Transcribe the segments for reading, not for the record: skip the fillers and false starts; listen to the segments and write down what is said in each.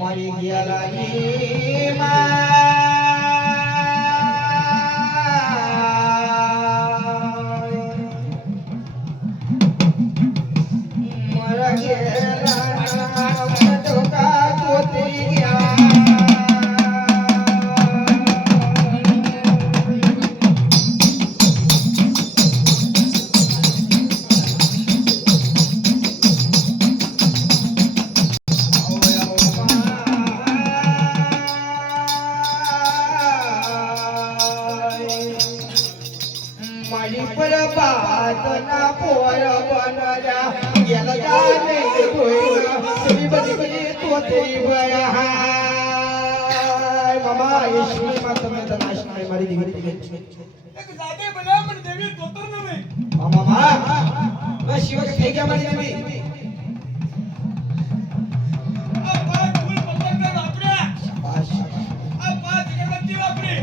મરી ગયા બાતના પોર બનરા ગેલા જાને ધોઈના સવી બધી તોતરી વયા મામા ઈશ્વરી માં તમે તનાશ માં મારી દીકરી એક જાતે બના મને દેવી તોતર ન મે મામા બસ શિવ કે થઈ ગયા મારી દેવી આ પાંચ ફૂલ પતંગ વાપર્યા શાબાશ આ પાંચ ગણપતિ વાપરી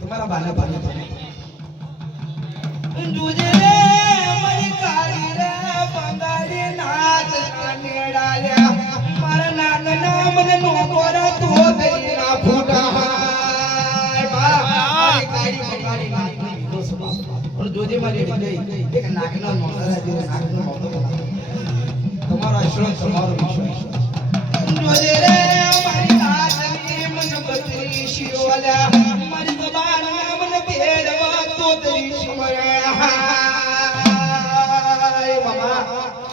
तुम्हारा बाला बाला तुझे मरी काली रे बंगाली नाच नेडाल्या मारा नाग नाम ने नोकोरा तो तेरी ना फूटा मारी काली बंगाली नाच और जोजे मारी गई एक नाग ना नोकोरा दे नाग ना नोकोरा तुम्हारा आशीर्वाद तुम्हारा विश्वास जोजे रे मारी नाच ने मन बत्री शिवाला मारी जबान नाम ने तेरवा तो तेरी शिवया मामा